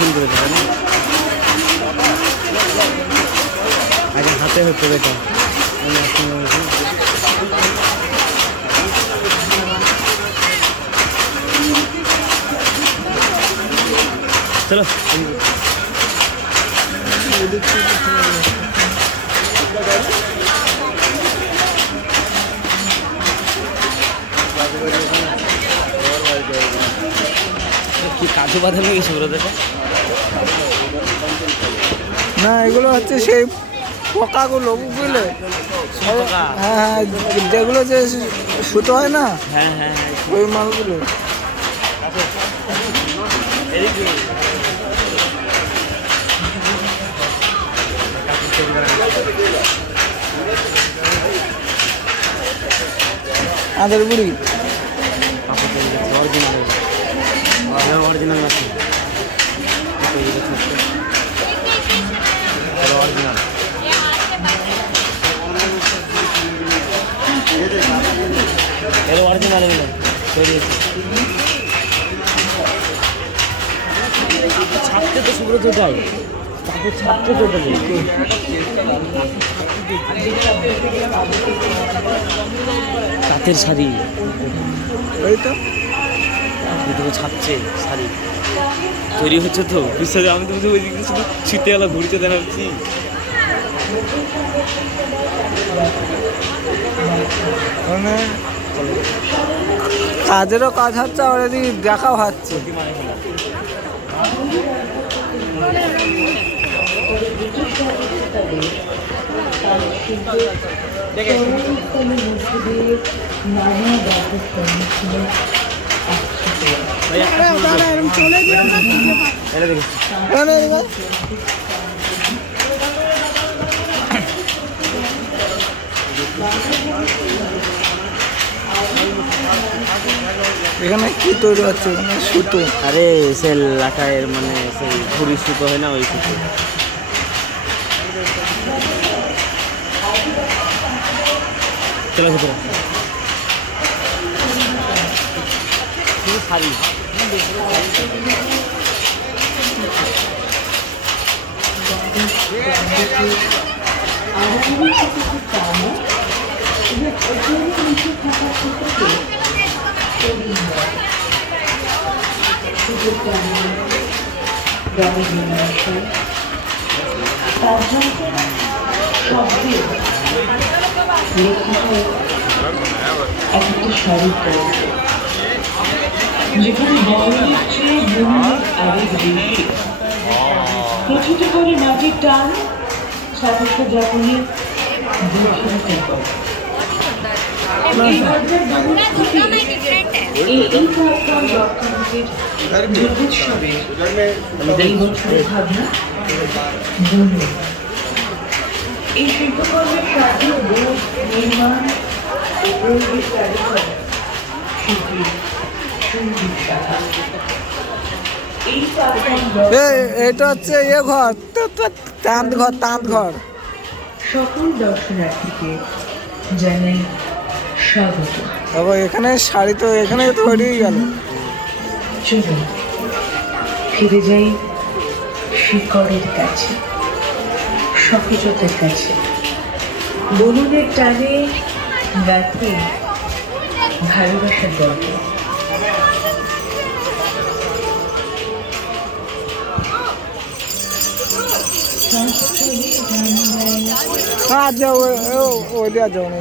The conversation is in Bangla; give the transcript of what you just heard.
শুরু করে দেবে না, আগে হাতে হতো এটা। চলো কি কাজু বাদাম নিয়ে গেছে ওরা না, এগুলো হচ্ছে সেই পোকাগুলো, বুঝলে? হ্যাঁ হ্যাঁ, যেগুলো যে সুতো হয় না, হ্যাঁ হ্যাঁ হ্যাঁ, ওই মালগুলো। আদের বুড়ি অরিজিনাল আছে, অরিজিনাল এর অরিজিনাল এগুলো তৈরি হয়েছে। ছাপতে তো সুব্রত যায়, তাকে ছাপতে তো তাঁতের শাড়ি, ওই তো দুটো ছাপছে শাড়ি তৈরি হচ্ছে তো বিশ্বাস। আমি তো ওই দিকে শুধু শীতে গেলা ঘুরতে দেখাচ্ছি। মানে কাজেরও কাজ হচ্ছে, আর এদিকে দেখাও হচ্ছে। এখানে কি তৈরি হচ্ছে? এখানে সুতো। আরে সে লাটায়ের মানে সেই ঘুড়ি সুতো হয় না, ওই সুতো। চলো ভিতরে শাড়ি যেখানে বড়ের চেয়ে বন্ধুর আরেক বেশি, প্রতিটি করে মাটির টান সাথে যাপনের এই শিল্পকর্মের সাথে বোধ নির্মাণ এটা হচ্ছে ঘর, তাঁত ঘর, তাঁত ঘর। সকল দর্শনার্থীকে জানাই স্বাগত। তবে এখানে শাড়ি তো এখানে তো হয়েই গেল। চলুন ফিরে যাই শিকড়ের কাছে, সহজতার কাছে, বলুনের টানে গাথে ভালোবাসার গল্প। যাও ওই দেওয়া যাও না।